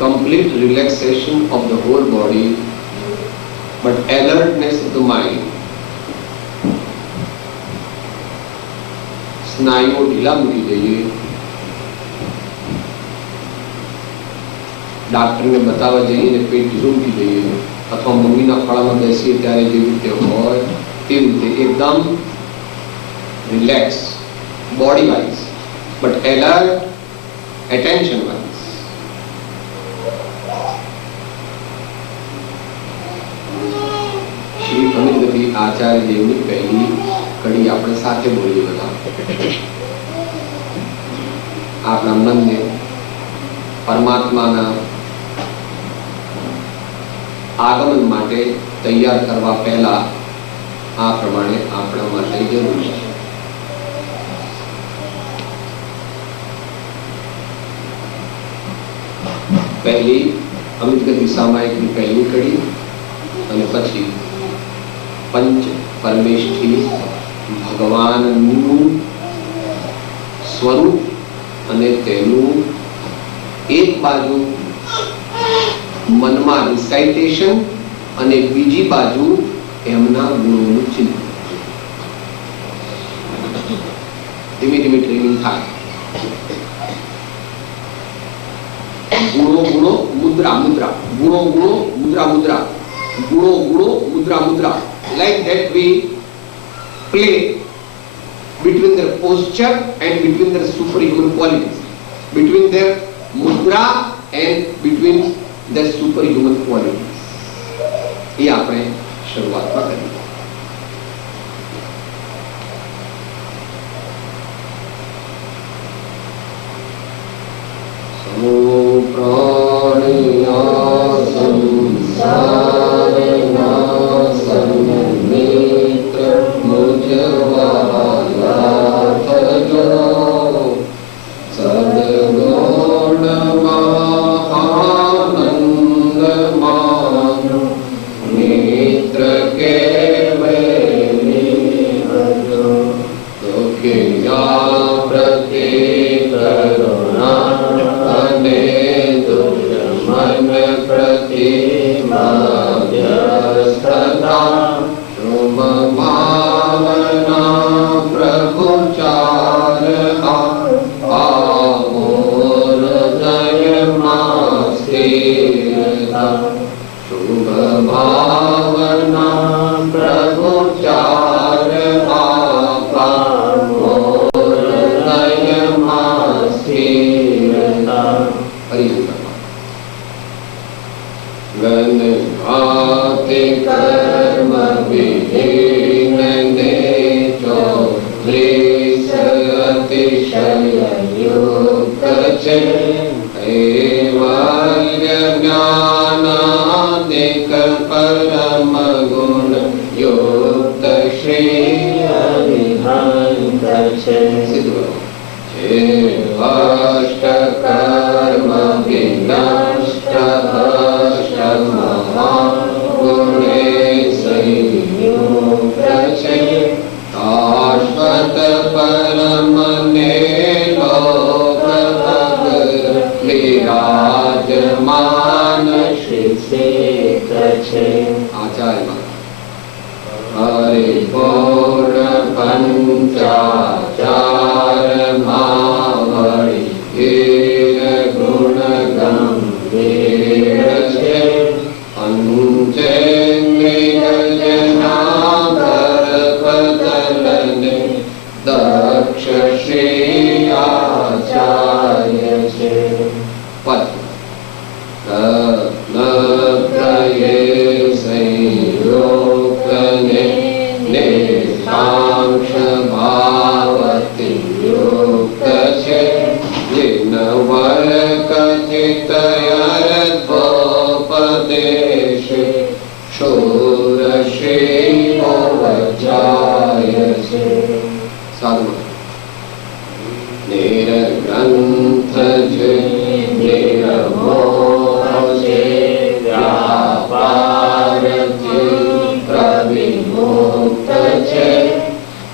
Complete relaxation of the whole body, but alertness of the mind. સ્નાયુઓ ઢીલા મૂકી દઈએ. ડાક્ટરને બતાવવા જઈએ ને પેટ ઢીલું મૂકી દઈએ, અથવા મમ્મીના ખોળામાં બેસીએ ત્યારે જેવી રીતે હોય તેવી રીતે એકદમ relax body wise but alert attention wise. આચાર્યજીની પહેલી કડી આપણે સાથે બોલીએ બધા. આપણા મનને પરમાત્માના આગમન માટે તૈયાર કરવા પહેલા આ પ્રમાણે આપણા માટે જરૂરી છે. પહેલી અમિત ગતિ સામાયિકની પહેલી કડી અને પછી પંચ પરમેષ્ઠી ભગવાનનું સ્વરૂપ અને તેનું એક બાજુ મનમાં રિસાઇટેશન અને બીજી બાજુ એમના ગુણોનું ચિંતન. ધીમે ધીમે ટ્રેનિંગ થાય. ગુણો ગુણો મુદ્રા મુદ્રા, ગુણો ગુણો મુદ્રા મુદ્રા, ગુણો ગુણો મુદ્રા મુદ્રા. Like that we play between their posture and between their superhuman qualities, between their mudra and between their superhuman qualities. ये आपने शुरुआत में करी. समो प्राणिया संसारना संमित्र मुझवाला थजो सद्गुण महानंद मानो मित्र के दुखिया प्रति करुणा अने दुश्मन प्रति मध्यस्थता शुभ भावना प्रभु चार आमोर हृदय स्थिरता. शुभ भावना प्रभु चार आमोर हृदय स्थिरता. गण भाति कर्म विहीन ने जो द्वेष अतिशय युक्त छे कैवल्य ज्ञानादिक परम गुण युक्त श्री हरिहंत छे. अष्ट कर्म विनष्ट अष्ट महागुणे संयुक्त छे शाश्वत परम ने लोक विराजमान श्री शेख छे. आचार्य हरि पूर्ण पंचाचार मावड़ी गुण गंभीर छे पंचेन्द्रिय जनाभर बदलने दक्ष श्री आचार्य छे. पद नत्रये संयोगने निशांश भावति युक्त छे जिनवर कथित अर्थोपदेश शूर श्री ओवचाय छे. साधु निर्ग्रंथ छे निर्मोह छे व्यापार छे प्रविमुक्त छे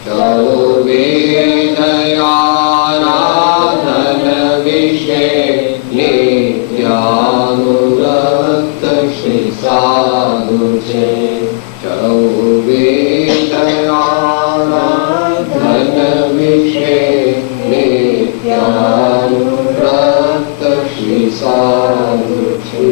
चौविध आराधन विषे नित्यानुरक्त श्री साधु छे. चौविध आराधन विषे नित्यानुरक्त श्री साधु छे.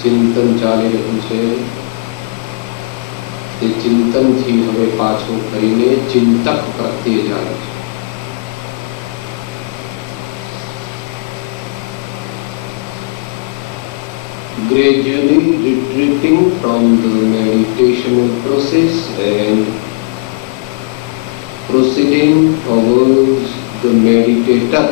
ચિંતન ચાલી રહ્યું છે તે ચિંતનથી હવે પાછો ફરીને ચિંતક પ્રત્યે જાય છે. Gradually retreating from the meditational process and proceeding towards the meditator.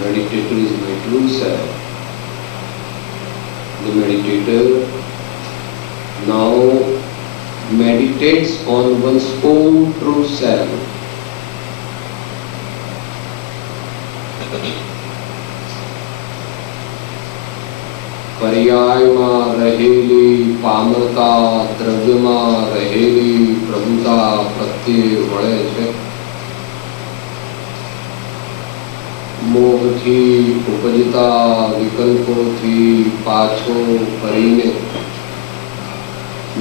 Meditator is my true self. The meditator now meditates on one's own true self. પર્યાયમાં રહેલી પામરતા દ્રવ્યમાં રહેલી પ્રભુતા પ્રત્યે વળે છે. મોહથી ઉપજતા વિકલ્પોથી પાછો ફરીને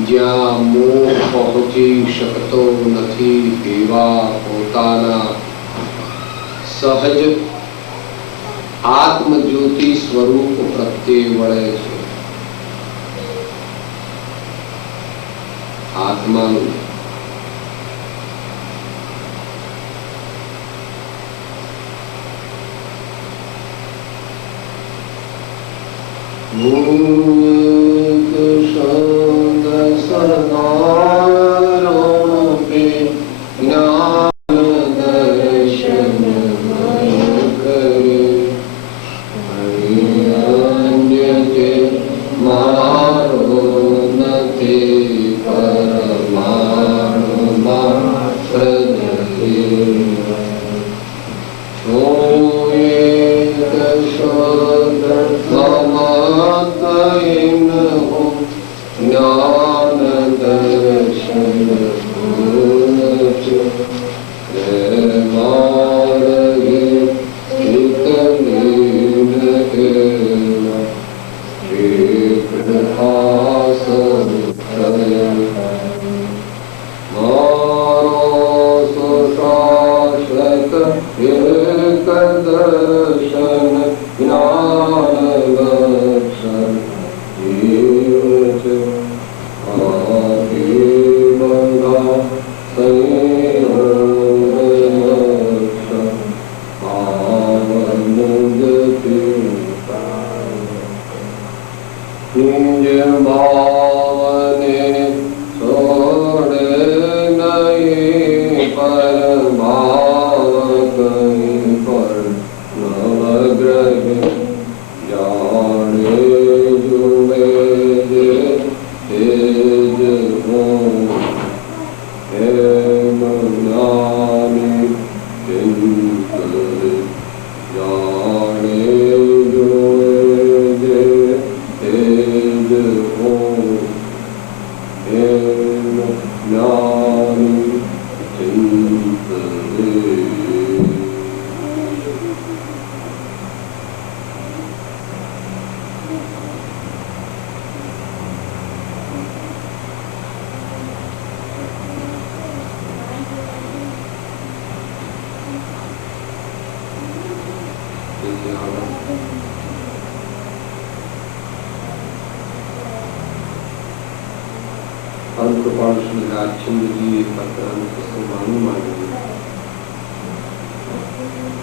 જ્યાં મોહ પહોંચી શકતો નથી તેવા પોતાના સહજ આત્મજ્યોતિ સ્વરૂપ પ્રત્યે વળે છે. આત્માનું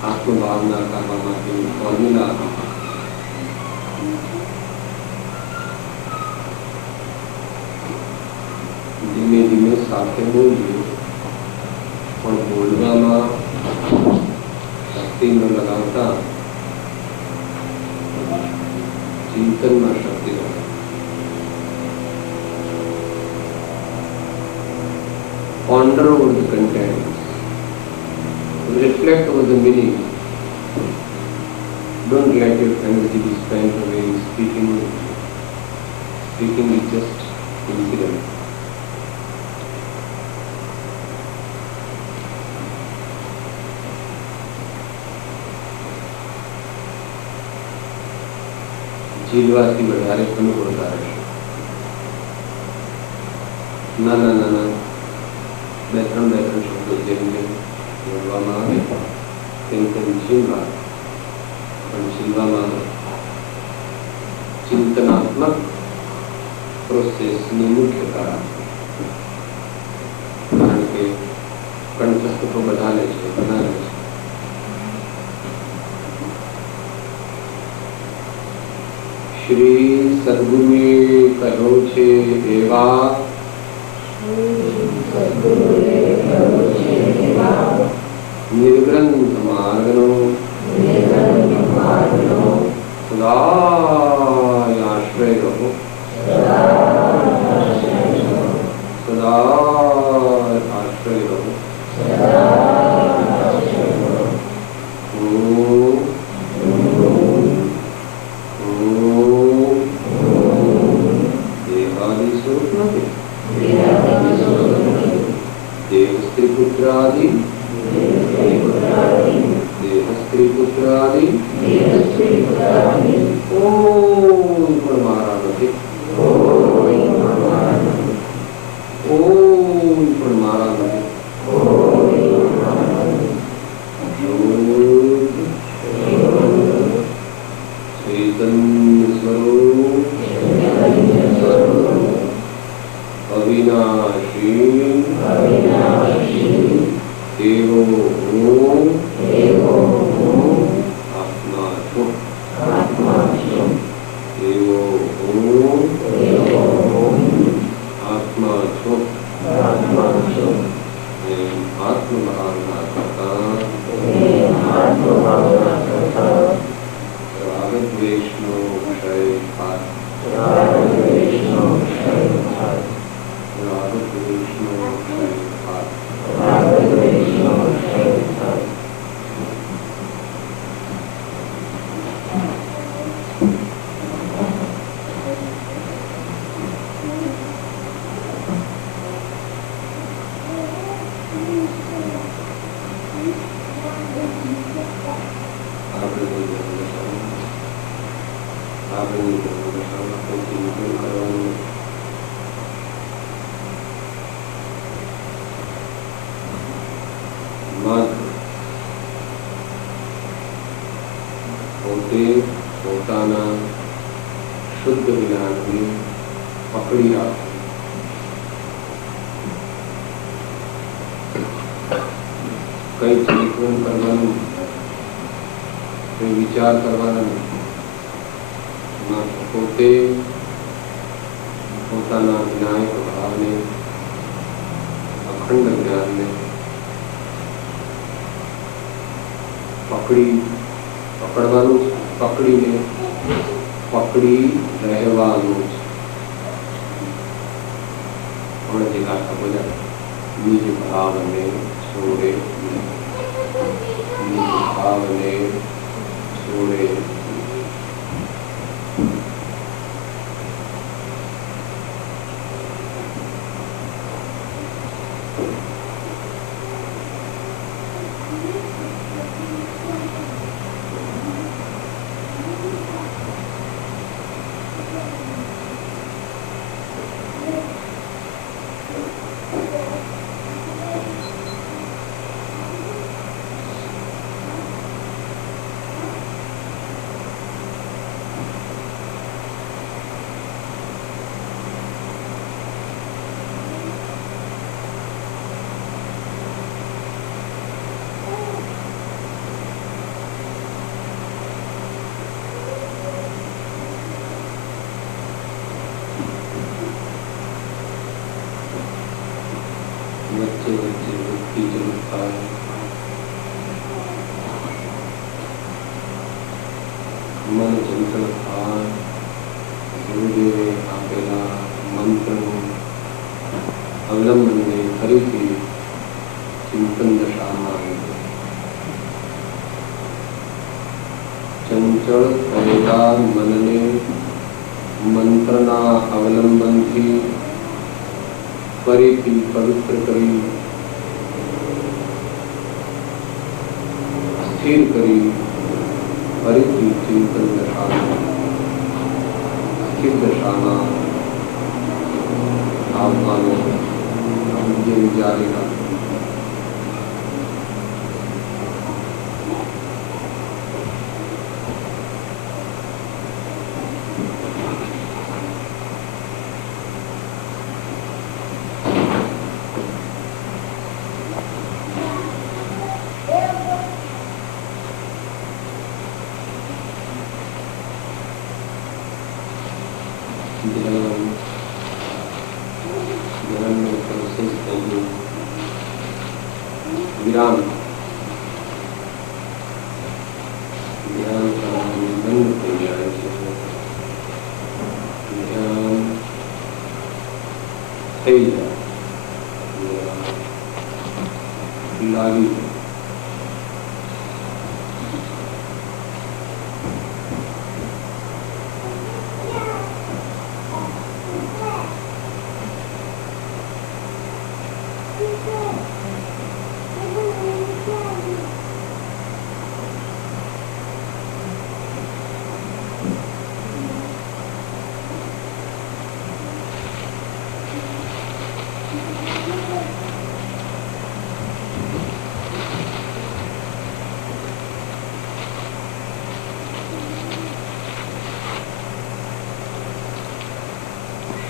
આત્મભાવના કરવા માટેની ફોર્મ્યુલા ધીમે ધીમે સાથે બોલીએ, પણ બોલવામાં શક્તિ ન લગાવતા ચિંતનમાં શક્તિ લગાવતા. Ponder over the contents, reflect over the meaning. Don't let your energy be spent away speaking. Speaking is just incident. જીલવાથી વધારે અનુકૂળતા રહેશે. નાના નાના બે ત્રણ શબ્દો જેમ જેમ જોડવામાં આવે તેમ તેમ જીવવા, પણ જીવવામાં ચિંતનાત્મક પ્રોસેસની મુખ્યતા, કારણ કે કંઠસ્થ તો બધાને છે, બધાને છે. શ્રી સદગુરુએ કહ્યું છે એવા નિર્ગ્રંથ માર્ગનો સદાય આશ્રય રહો, સદાય આશ્રય રહો. પોતે પોતાના શુદ્ધ જ્ઞાનને પકડી રાખવું, કઈ ચિંતન કરવાનું, કઈ વિચાર કરવાના નથી. પોતે પોતાના વિનાયક ભાવને, અખંડ જ્ઞાનને પકડવાનું, પકડીને પકડી રહેવાનું છે. પણ જે કાકા બોલ્યા, નિજ ભાવને છોડે, નિજ ભાવને છોડે. વચ્ચે વચ્ચે વૃત્તિ જરૂર થાય, મન ચંચળ થાય, ગુરુદેવે આપેલા મંત્રનું અવલંબનને ફરીથી ચિંતન દશામાં ચંચળ થયેલા મનને મંત્રના અવલંબનથી ફરીથી પવિત્ર કરી, સ્થિર કરી, ફરીથી ચિંતન દશામાં, સ્થિર દશામાં આવવાનો ઉદ્યમ જારી રાખો. ध्यान में प्रोसेस कहीं विराम, ध्यान का बंद हो जाए, ध्यान થઈ જાય, લાગી જાય.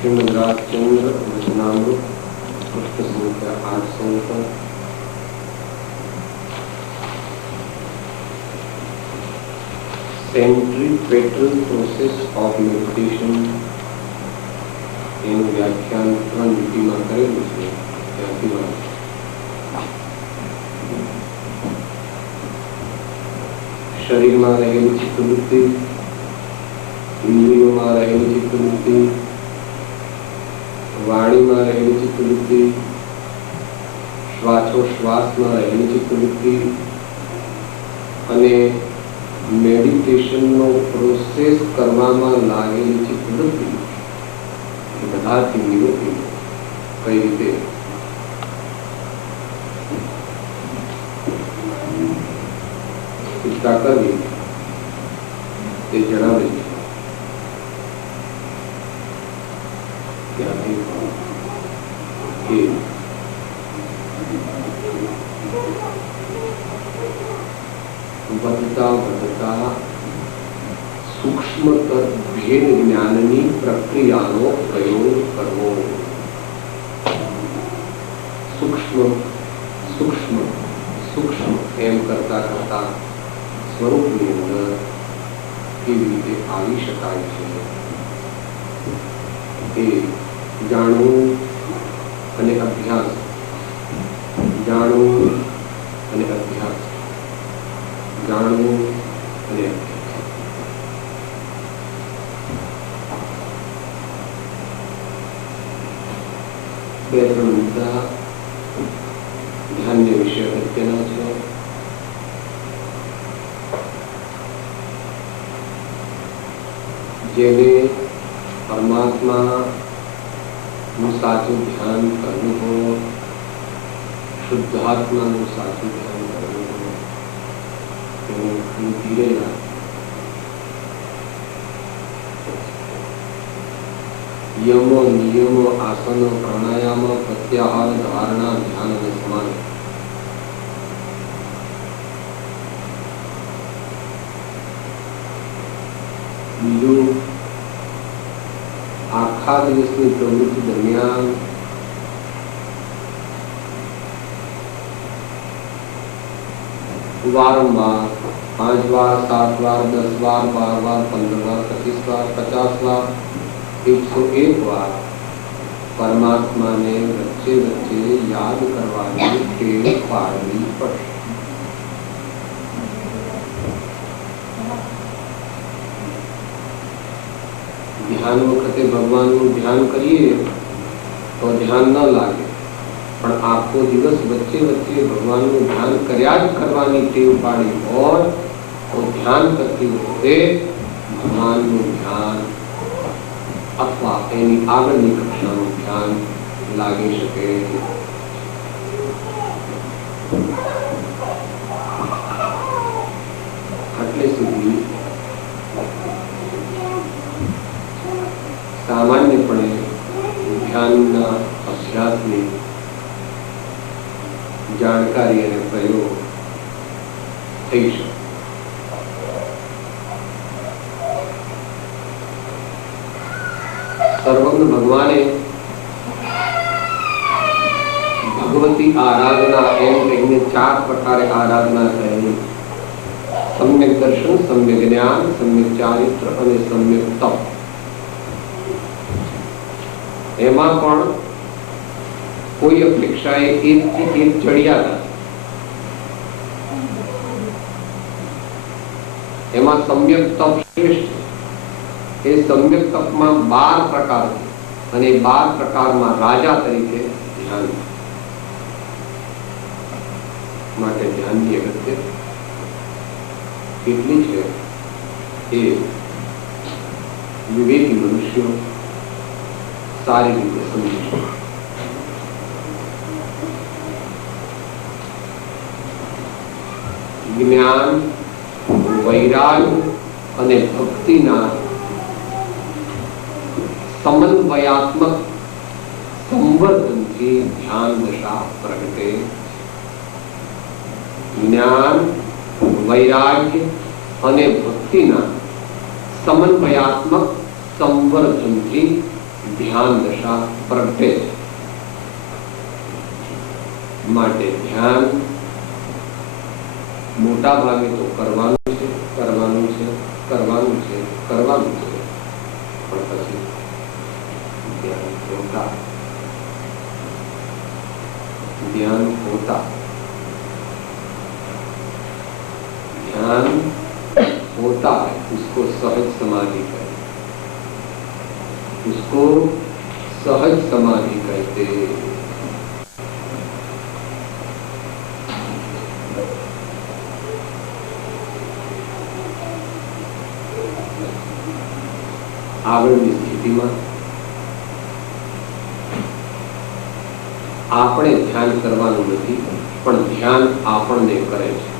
श्रीमद् राजचंद्र वचनामृत पृष्ठ संख्या 800 सेंट्रीपेटल प्रोसेस ऑफ मेडिटेशन એનું વ્યાખ્યાન 3 લીટીમાં કરેલું છે. ત્યાંથી વાત શરીરમાં રહેલી ચિત્તવૃત્તિ, ઇન્દ્રિયોમાં રહેલી ચિત્તવૃત્તિ, વાણીમાં રહેલી ચિત્તવૃત્તિ, શ્વાસોશ્વાસમાં રહેલી ચિત્તવૃત્તિ અને મેડિટેશનનો પ્રોસેસ કરવામાં લાગેલી ચિત્તવૃત્તિ બધાથી નિવૃત્તિ કઈ રીતે ચિંતા કરવી તે જણાવે છે. ત્યાંથી કે વધતા વધતા સૂક્ષ્મતર ભેદ જ્ઞાનની પ્રક્રિયાનો પ્રયોગ કરવો. સૂક્ષ્મ સૂક્ષ્મ સૂક્ષ્મ એમ કરતા કરતા સ્વરૂપની અંદર કેવી રીતે આવી શકાય છે એ જાણવું અને અભ્યાસ, જાણવું અને અભ્યાસ, જાણવું અને અભ્યાસ. બે ત્રણ મુદ્દા ધ્યાનને વિશે અગત્યના છે. જેને પરમાત્માનું સાચું ધ્યાન કરવું હોય, શુદ્ધાત્માનું સાચું ધ્યાન કરવું હોય, તેનું ધીરે રાખે. યમો, નિયમો, આસનો, પ્રાણાયામ, પ્રત્યાહાર, ધારણા, ધ્યાન અને સમાધિ બીજું, આખા દિવસની પ્રવૃત્તિ દરમિયાન વારંવાર 5 વાર, 7 વાર, 10 વાર, 12 વાર, 15 વાર, 25 વાર, 50 વાર, 101 વાર પરમાત્માને વચ્ચે વચ્ચે યાદ કરવાની ટેવ પાડવી પડશે. ધ્યાન વખતે ભગવાનનું ધ્યાન કરીએ તો ધ્યાન ન લાગે, પણ આખો દિવસ વચ્ચે વચ્ચે ભગવાનનું ધ્યાન કર્યા જ કરવાની ટેવ પાડી હોય તો ધ્યાન કરતી વખતે ભગવાનનું ધ્યાન અથવા એની આગળની કક્ષાનું ધ્યાન લાગી શકે. એટલે સુધી સામાન્યપણે ધ્યાનના અભ્યાસની જાણકારી અને પ્રયોગ થઈ શકે. સર્વજ્ઞ ભગવાને ભગવતી આરાધના એમ કહીને 4 પ્રકારે આરાધના કરેલી. સમ્યક દર્શન, સમ્યક જ્ઞાન, સમ્યક ચારિત્ર અને સમ્યક તપ. એમાં પણ કોઈ અપેક્ષાએ એકથી એક ચડ્યા હતા. એમાં સમ્યક તપ શ્રેષ્ઠ છે. એ સમ્યક તપમાં 12 પ્રકાર છે અને એ 12 પ્રકારમાં રાજા તરીકે ધ્યાન માટે ધ્યાનની અગત્ય કેટલી છે એ વિવેકી મનુષ્યો સારી રીતે સમજી શકે. જ્ઞાન, વૈરાગ અને ભક્તિના સમન્વયાત્મક સંવર્ધનથી ધ્યાન દશા પ્રગટે. જ્ઞાન, વૈરાગ્ય અને ભક્તિના સમન્વયાત્મક સંવર્ધનથી ધ્યાન દશા પ્રગટે. માટે ધ્યાન મોટા ભાગે તો કરવાનું છે પણ પછી ધ્યાન होता है उसको सहज समाधि कहते. उसको सहज समाधि कहते. આગળની સ્થિતિમાં આપણે ધ્યાન કરવાનું નથી પણ ધ્યાન આપણને કરે છે.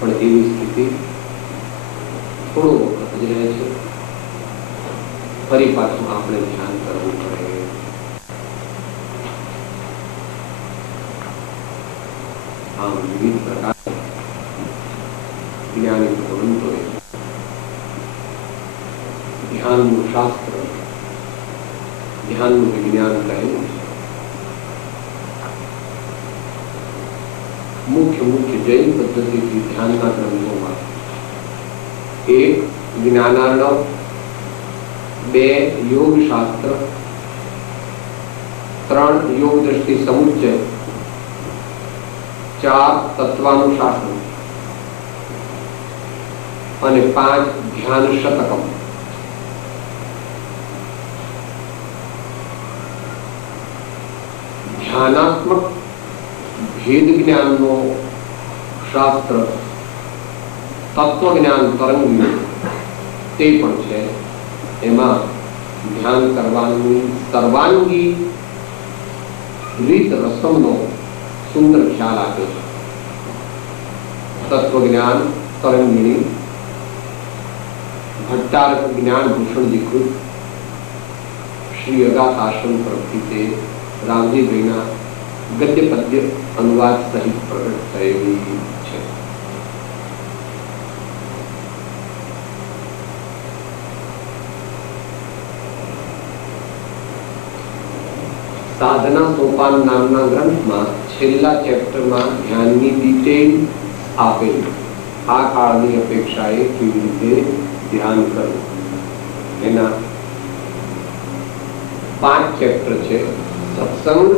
પણ એવી સ્થિતિ થોડો વખત જ રહે છે, ફરી પાછું આપણે ધ્યાન કરવું પડે. આમ વિવિધ પ્રકાર જ્ઞાની ભગવંતોએ ધ્યાનનું શાસ્ત્ર, ધ્યાનનું વિજ્ઞાન કહેલું છે. મુખ્ય જૈન પદ્ધતિથી ધ્યાનના ગ્રંથોમાં 1 જ્ઞાનાર્ણવ, 2 યોગ શાસ્ત્ર, 3 યોગ દ્રષ્ટિ સમુચ્ચય, 4 તત્વાનુશાસન અને 5 ધ્યાન શતકમ. ધ્યાનાત્મક ભેદ જ્ઞાનનો શાસ્ત્ર તત્વજ્ઞાન તરંગી તે પણ છે. એમાં ધ્યાન કરવાની સર્વાંગી રીત રસમનો સુંદર ખ્યાલ આપે છે. તત્વજ્ઞાન તરંગીણી ભટ્ટારક જ્ઞાન ભૂષણજી કૃત શ્રી અગાથ આશ્રમ તરફથી તે રામજીભાઈના ગદ્ય પદ્ય અનુવાદ સહિત પ્રગટ થયેલી છે. સાધના સોપાન નામના ગ્રંથમાં છેલ્લા ચેપ્ટરમાં ધ્યાનની ડિટેલ આપેલી. આ કાળની અપેક્ષાએ કેવી રીતે ધ્યાન કરવું એના 5 ચેપ્ટર છે. સત્સંગ,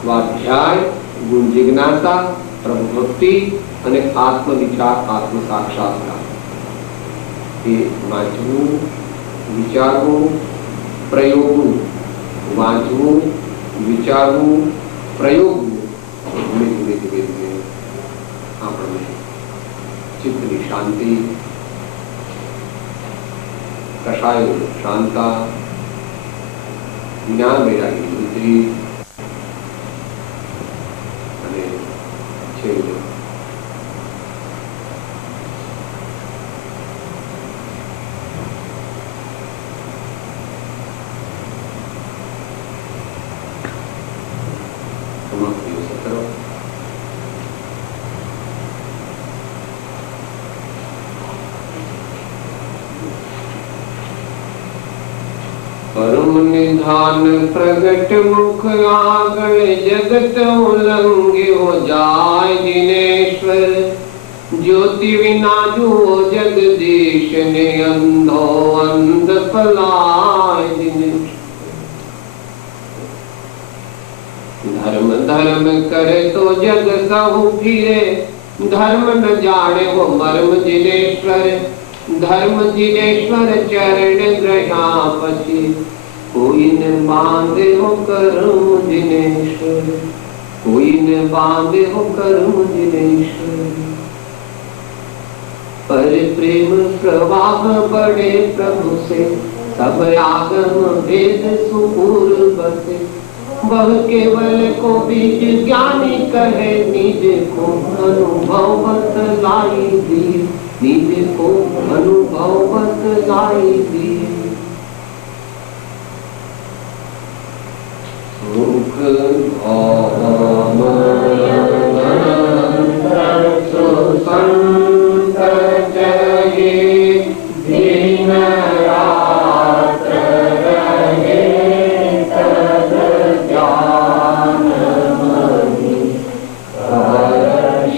સ્વાધ્યાય, ગુણ જિજ્ઞાસા, પ્રભુભક્તિ અને આત્મવિચાર, આત્મ સાક્ષાત્કાર. એ વાંચવું, વિચારવું, પ્રયોગવું, વાંચવું, વિચારવું, પ્રયોગવું, ધીમે ધીમે આપણને ચિત્તની શાંતિ, કષાયો શાંતા, જ્ઞાન વૈરાગી બુદ્ધિ અને છેલ્લે સમાપ્તિઓ સત્ર. પરમ નિધાન પ્રગટ મુખ આગળ જગત ઉલ્લંઘ્યો જાય દિનેશ્વર. જ્યોતિ વિના જુઓ જગદીશ ને અંધો અંધ फलाए दिनेश। धर्म धर्म करे तो जग सहु फिरे, धर्म न जाने वो मर्म जिनेश्वर। धर्म जिनेश्वर चरण ग्रहा पछी, कोई न बांधे हो कर्म जिनेश्वर, कोई न बांधे हो कर्म जिनेश्वर। पर प्रेम प्रवाह बड़े प्रभु से, सब आगम वेद सुपूर बसे। वह केवल को बीज ज्ञानी कहे, निज को अनुभव बतलाई दी, निज को अनुभव बतलाई दी। सुख संत जये, दिन रात्र रहे सद ज्ञान मणि। कर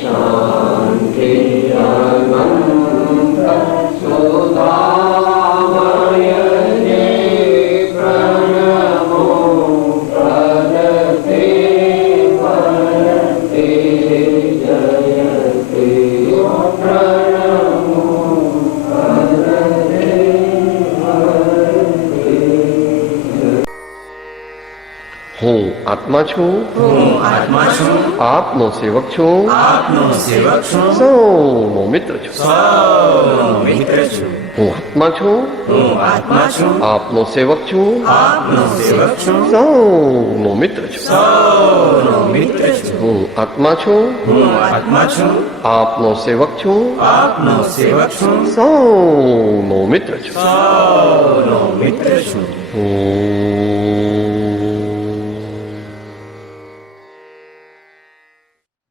शांति अनंत सुधामय जे, प्रणमो प्रदते वरते जयते। प्रणमो प्रदते वरते। હું આત્મા છું, હું આત્મા છું, આપનો સેવક છું, આપનો સેવક છું, સૌનો મિત્ર છું. સૌનો મિત્ર છું. હું આત્મા છું, હું આત્મા છું, આપનો સેવક છું, આપનો સેવક છું, સૌનો મિત્ર છું. સૌનો મિત્ર છું. હું આત્મા છું, હું આત્મા છું, આપનો સેવક છું, આપનો સેવક છું, સૌનો મિત્ર છું. સૌનો મિત્ર છું.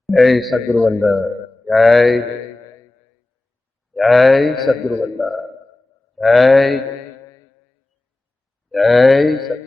જય સદગુરુ વંદન. જય જય સદગુરુ વંદન. જય જય સદગુરુ.